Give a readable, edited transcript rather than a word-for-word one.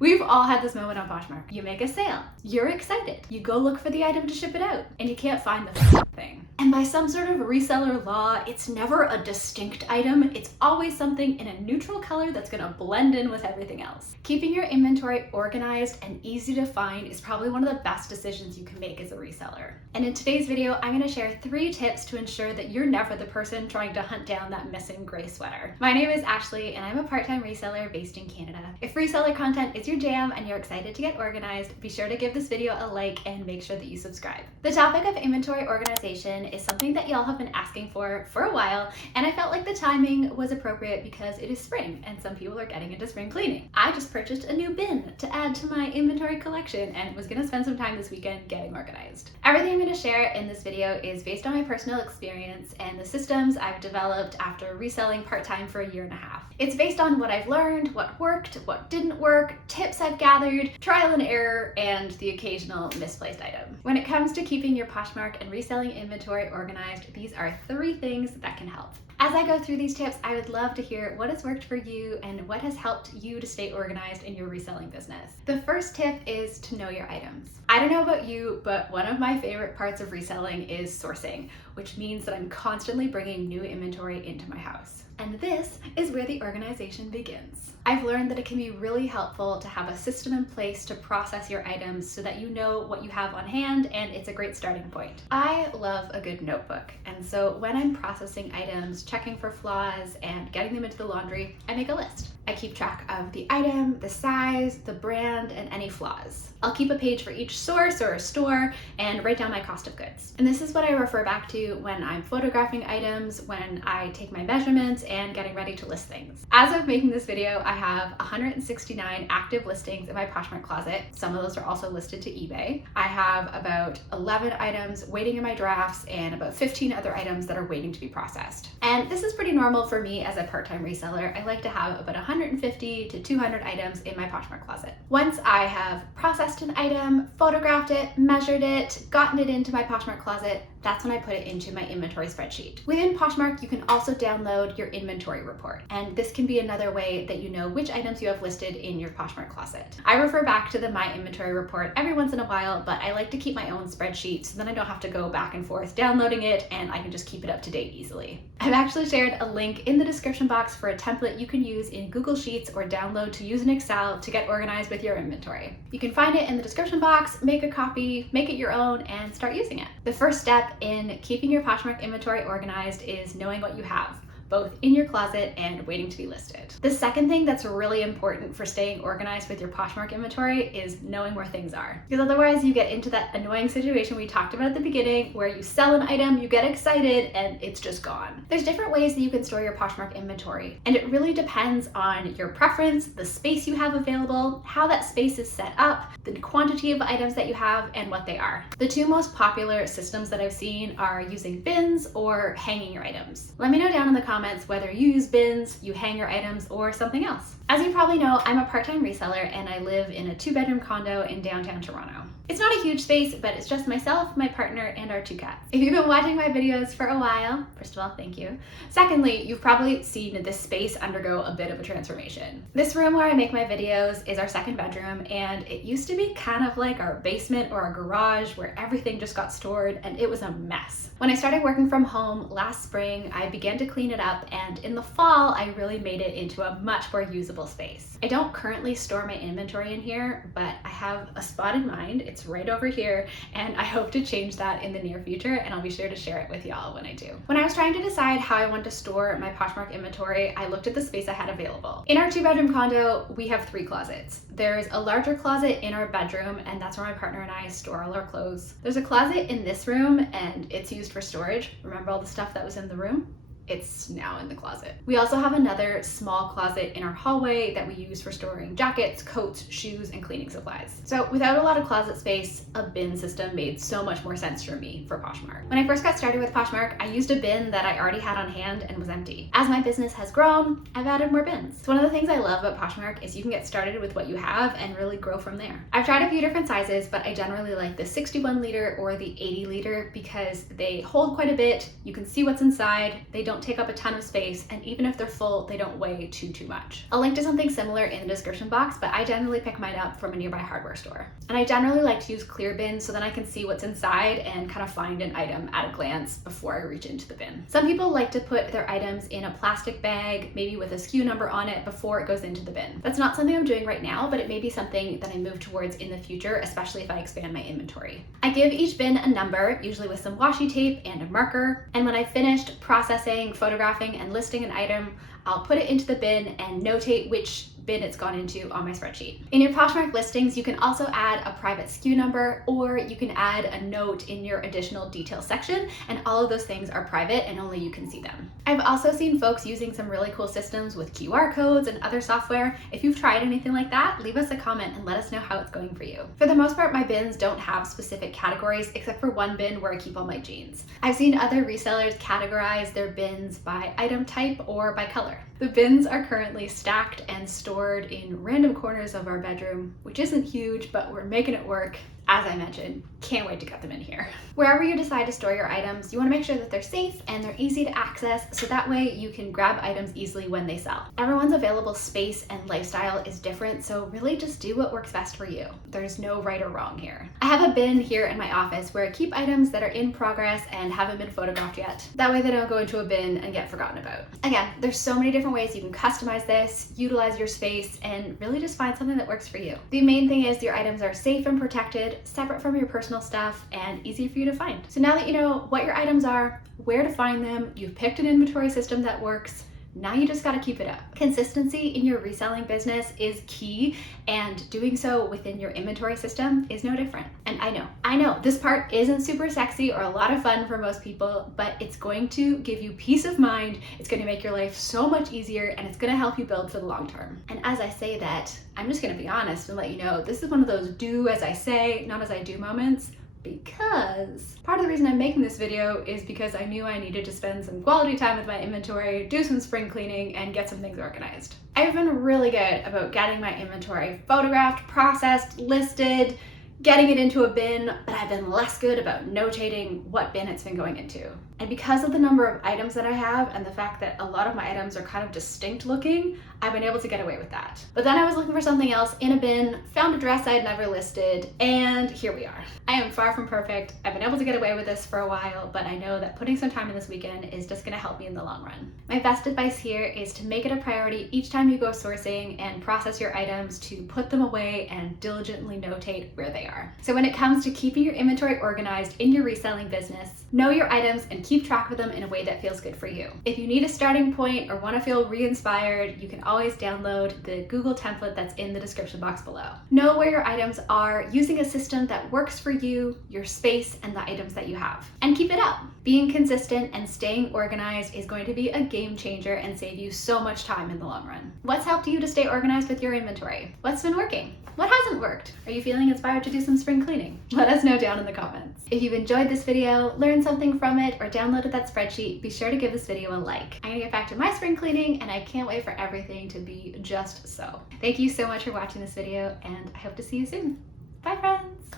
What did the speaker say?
We've all had this moment on Poshmark. You make a sale, you're excited, you go look for the item to ship it out, and you can't find the thing. And by some sort of reseller law, it's never a distinct item, it's always something in a neutral color that's gonna blend in with everything else. Keeping your inventory organized and easy to find is probably one of the best decisions you can make as a reseller. And in today's video, I'm gonna share 3 tips to ensure that you're never the person trying to hunt down that missing gray sweater. My name is Ashley, and I'm a part-time reseller based in Canada. If reseller content is your jam and you're excited to get organized, be sure to give this video a like and make sure that you subscribe. The topic of inventory organization is something that y'all have been asking for a while, and I felt like the timing was appropriate because it is spring and some people are getting into spring cleaning. I just purchased a new bin to add to my inventory collection and was gonna spend some time this weekend getting organized. Everything I'm gonna share in this video is based on my personal experience and the systems I've developed after reselling part-time for 1.5 years. It's based on what I've learned, what worked, what didn't work, tips I've gathered, trial and error, and the occasional misplaced item. When it comes to keeping your Poshmark and reselling inventory organized, these are 3 things that can help. As I go through these tips, I would love to hear what has worked for you and what has helped you to stay organized in your reselling business. The first tip is to know your items. I don't know about you, but one of my favorite parts of reselling is sourcing, which means that I'm constantly bringing new inventory into my house. And this is where the organization begins. I've learned that it can be really helpful to have a system in place to process your items so that you know what you have on hand, and it's a great starting point. I love a good notebook, and so when I'm processing items, checking for flaws, and getting them into the laundry, I make a list. I keep track of the item, the size, the brand, and any flaws. I'll keep a page for each source or store and write down my cost of goods. And this is what I refer back to when I'm photographing items, when I take my measurements, and getting ready to list things. As of making this video, I have 169 active listings in my Poshmark closet. Some of those are also listed to eBay. I have about 11 items waiting in my drafts and about 15 other items that are waiting to be processed. And this is pretty normal for me as a part-time reseller. I like to have about 150 to 200 items in my Poshmark closet. Once I have processed an item, photographed it, measured it, gotten it into my Poshmark closet, that's when I put it into my inventory spreadsheet. Within Poshmark, you can also download your inventory report, and this can be another way that you know which items you have listed in your Poshmark closet. I refer back to the My Inventory report every once in a while, but I like to keep my own spreadsheet so then I don't have to go back and forth downloading it, and I can just keep it up to date easily. I've actually shared a link in the description box for a template you can use in Google Sheets or download to use in Excel to get organized with your inventory. You can find it in the description box, make a copy, make it your own, and start using it. The first step in keeping your Poshmark inventory organized is knowing what you have, both in your closet and waiting to be listed. The second thing that's really important for staying organized with your Poshmark inventory is knowing where things are. Because otherwise you get into that annoying situation we talked about at the beginning where you sell an item, you get excited, and it's just gone. There's different ways that you can store your Poshmark inventory, and it really depends on your preference, the space you have available, how that space is set up, the quantity of items that you have, and what they are. The 2 most popular systems that I've seen are using bins or hanging your items. Let me know down in the comments whether you use bins, you hang your items, or something else. As you probably know, I'm a part-time reseller and I live in a 2-bedroom condo in downtown Toronto. It's not a huge space, but it's just myself, my partner, and our 2 cats. If you've been watching my videos for a while, first of all, thank you. Secondly, you've probably seen this space undergo a bit of a transformation. This room where I make my videos is our 2nd bedroom, and it used to be kind of like our basement or our garage where everything just got stored, and it was a mess. When I started working from home last spring, I began to clean it up, and in the fall, I really made it into a much more usable space. I don't currently store my inventory in here, but I have a spot in mind. It's right over here, and I hope to change that in the near future, and I'll be sure to share it with y'all when I do. When I was trying to decide how I want to store my Poshmark inventory, I looked at the space I had available. In our 2-bedroom condo, we have 3 closets. There's a larger closet in our bedroom, and that's where my partner and I store all our clothes. There's a closet in this room, and it's used for storage. Remember all the stuff that was in the room? It's now in the closet. We also have another small closet in our hallway that we use for storing jackets, coats, shoes, and cleaning supplies. So without a lot of closet space, a bin system made so much more sense for me for Poshmark. When I first got started with Poshmark, I used a bin that I already had on hand and was empty. As my business has grown, I've added more bins. So one of the things I love about Poshmark is you can get started with what you have and really grow from there. I've tried a few different sizes, but I generally like the 61 liter or the 80 liter because they hold quite a bit, you can see what's inside, they don't don't take up a ton of space, and even if they're full, they don't weigh too much. I'll link to something similar in the description box, but I generally pick mine up from a nearby hardware store. And I generally like to use clear bins so then I can see what's inside and kind of find an item at a glance before I reach into the bin. Some people like to put their items in a plastic bag, maybe with a SKU number on it, before it goes into the bin. That's not something I'm doing right now, but it may be something that I move towards in the future, especially if I expand my inventory. I give each bin a number, usually with some washi tape and a marker, and when I've finished processing, photographing, and listing an item, I'll put it into the bin and notate which bin it's gone into on my spreadsheet. In your Poshmark listings, you can also add a private SKU number, or you can add a note in your additional details section, and all of those things are private and only you can see them. I've also seen folks using some really cool systems with QR codes and other software. If you've tried anything like that, leave us a comment and let us know how it's going for you. For the most part, my bins don't have specific categories, except for one bin where I keep all my jeans. I've seen other resellers categorize their bins by item type or by color. The bins are currently stacked and stored in random corners of our bedroom, which isn't huge, but we're making it work. As I mentioned, can't wait to get them in here. Wherever you decide to store your items, you want to make sure that they're safe and they're easy to access, so that way you can grab items easily when they sell. Everyone's available space and lifestyle is different, so really just do what works best for you. There's no right or wrong here. I have a bin here in my office where I keep items that are in progress and haven't been photographed yet. That way they don't go into a bin and get forgotten about. Again, there's so many different ways you can customize this, utilize your space, and really just find something that works for you. The main thing is your items are safe and protected, separate from your personal stuff, and easy for you to find. So now that you know what your items are, where to find them, you've picked an inventory system that works, now you just gotta keep it up. Consistency in your reselling business is key, and doing so within your inventory system is no different. And I know this part isn't super sexy or a lot of fun for most people, but it's going to give you peace of mind, it's gonna make your life so much easier, and it's gonna help you build for the long term. And as I say that, I'm just gonna be honest and let you know, this is one of those do as I say, not as I do moments, because part of the reason I'm making this video is because I knew I needed to spend some quality time with my inventory, do some spring cleaning, and get some things organized. I've been really good about getting my inventory photographed, processed, listed, getting it into a bin, but I've been less good about notating what bin it's been going into. And because of the number of items that I have and the fact that a lot of my items are kind of distinct looking, I've been able to get away with that. But then I was looking for something else in a bin, found a dress I'd never listed, and here we are. I am far from perfect. I've been able to get away with this for a while, but I know that putting some time in this weekend is just gonna help me in the long run. My best advice here is to make it a priority each time you go sourcing and process your items to put them away and diligently notate where they are. So when it comes to keeping your inventory organized in your reselling business, know your items and keep track of them in a way that feels good for you. If you need a starting point or want to feel re-inspired, you can always download the Google template that's in the description box below. Know where your items are using a system that works for you, your space, and the items that you have. And keep it up. Being consistent and staying organized is going to be a game changer and save you so much time in the long run. What's helped you to stay organized with your inventory? What's been working? What hasn't worked? Are you feeling inspired to do some spring cleaning? Let us know down in the comments. If you've enjoyed this video, learned something from it, or downloaded that spreadsheet, be sure to give this video a like. I'm gonna get back to my spring cleaning, and I can't wait for everything to be just so. Thank you so much for watching this video, and I hope to see you soon. Bye, friends.